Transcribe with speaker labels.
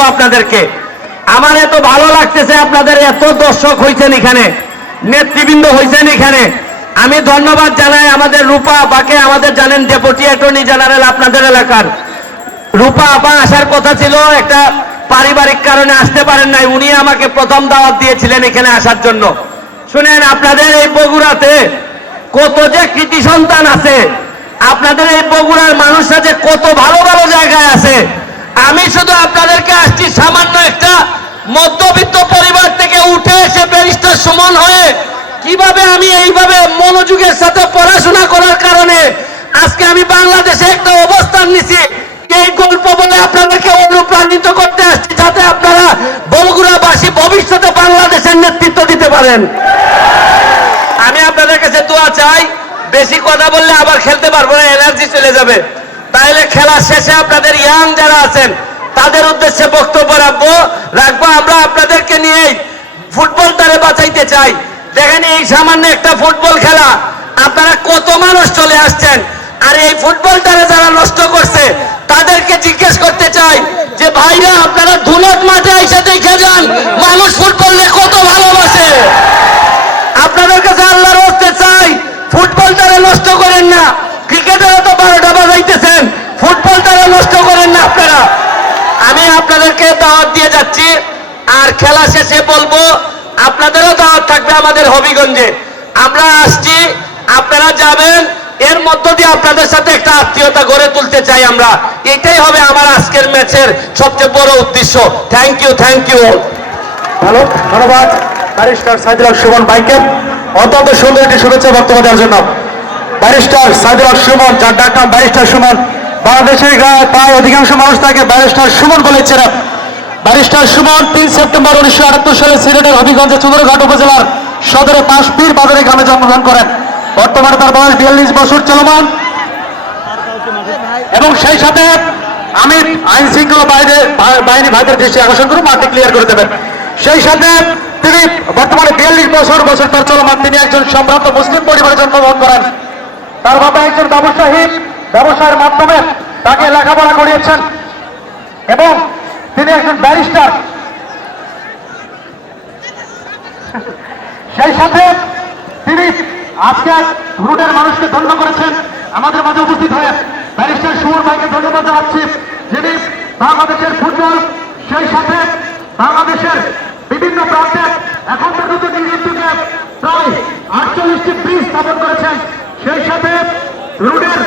Speaker 1: পারব আপনাদেরকে। আমার এত ভালো লাগতেছে, আপনাদের এত দর্শক হয়েছেন এখানে, নেতৃবৃন্দ হয়েছেন এখানে। আমি ধন্যবাদ জানাই আমাদের রূপা আপাকে, আমাদের জানেন ডেপুটি অ্যাটর্নি জেনারেল আপনাদের এলাকার। রূপা আপা আসার কথা ছিল, একটা পারিবারিক কারণে আসতে পারেন নাই, উনি আমাকে প্রথম দাওয়াত দিয়েছিলেন এখানে আসার জন্য। শুনেন, আপনাদের এই বগুড়াতে কত যে কৃতি সন্তান আছে, আপনাদের এই বগুড়ার মানুষরা যে কত ভালো ভালো জায়গায় আছে আমি শুধু আপনাদেরকে আসছি সামান্য একটা মধ্যবিত্ত পরিবার থেকে উঠে এসে ব্যারিস্টার সুমন হয়ে কীভাবে আমি এইভাবে মনোযোগের সাথে পড়াশোনা করার কারণে আজকে আমি বাংলাদেশে একটা অবস্থান নিছি। এই গল্প বলে আপনাদেরকে অনুপ্রাণিত করতে আসছি যাতে আপনারা বগুড়াবাসী ভবিষ্যতে বাংলাদেশের নেতৃত্ব দিতে পারেন। আমি আপনাদের কাছে দোয়া চাই, বেশি কথা বললে আবার খেলতে পারব না, এনার্জি চলে যাবে। তাইলে খেলা শেষে আপনাদের ইয়াং যারা আছেন, তাদের উদ্দেশ্যে বক্তব্য রাখব। রাখব, আমরা আপনাদেরকে নিয়েই ফুটবলটারে বাঁচাইতে চাই। দেখেন এই সামান্য একটা ফুটবল খেলা, আপনারা কত মানুষ চলে আসছেন, আর এই ফুটবলটারে যারা নষ্ট করছে, তাদেরকে জিজ্ঞেস করতে চাই যে, ভাইরা, আপনারা ধুলত মাঠে এসে দেখে যান মানুষ ফুটবলে কত ভালোবাসে আপনাদের কাছে আল্লাহর হস্তে চাই ফুটবলটারে নষ্ট করেন না ক্রিকেটের তো বারোটা বাজাইতেছেন ফুটবলটারে নষ্ট করেন না আপনারা আমি আপনাদেরকে দাওয়াত দিয়ে যাচ্ছি। আর খেলা শেষে বলব, আপনাদেরও দাওয়াত থাকবে আমাদের হবিগঞ্জে। আমরা আসছি, আপনারা যাবেন, এর মধ্য দিয়ে আপনাদের সাথে একটা আত্মীয়তা গড়ে তুলতে চাই আমরা। এটাই হবে আমার আজকের ম্যাচের সবচেয়ে বড় উদ্দেশ্য। থ্যাংক ইউ থ্যাংক ইউ
Speaker 2: ভালো, ধন্যবাদ। ব্যারিস্টার সাইদুল হক সুমন ভাইকে। অত্যন্ত সুন্দর একটি শুভেচ্ছা বক্তব্য দেওয়ার জন্য। ব্যারিস্টার সাইদুল হক সুমন, যার ডাক নাম ব্যারিস্টার সুমন। বাংলাদেশের প্রায় অধিকাংশ মানুষ তাকে ব্যারিস্টার সুমন বলে চেনে। ব্যারিস্টার সুমন, তিন সেপ্টেম্বর উনিশশো আটাত্তর সালে সিলেটের হবিগঞ্জে চুদরঘাট উপজেলার সদরে পাঁচপীর বাজারে গ্রামে জন্মগ্রহণ করেন। বর্তমানে তার বয়স বিয়াল্লিশ বছর চলমান। এবং সেই সাথে আমি আইন শৃঙ্খলা বাইরে বাহিনী ভাইদের দৃষ্টি আকর্ষণ করে মাঠে ক্লিয়ার করে দেবেন। সেই সাথে তিনি বর্তমানে বিয়াল্লিশ বছর বছর তার চলমান। তিনি একজন সম্ভ্রান্ত মুসলিম পরিবারে জন্মগ্রহণ করেন। তার বাবা একজন ব্যবসায়ী। ব্যবসায়ের মাধ্যমে তাকে লেখাপড়া করিয়েছেন। এবং তিনি একজন ব্যারিস্টার। সেই সাথে তিনি আজকে রুটের মানুষকে ধন্য করেছেন। আমাদের মাঝে উপস্থিত হয়ে ব্যারিস্টার সুমন ভাইকে ধন্যবাদ জানাচ্ছি, যিনি বাংলাদেশের ফুটবল, সেই সাথে বাংলাদেশের বিভিন্ন প্রান্তে এখন পর্যন্ত নিযুক্তকে প্রায় আটচল্লিশটি ব্রিজ স্থাপন করেছেন। সেই সাথে রুটের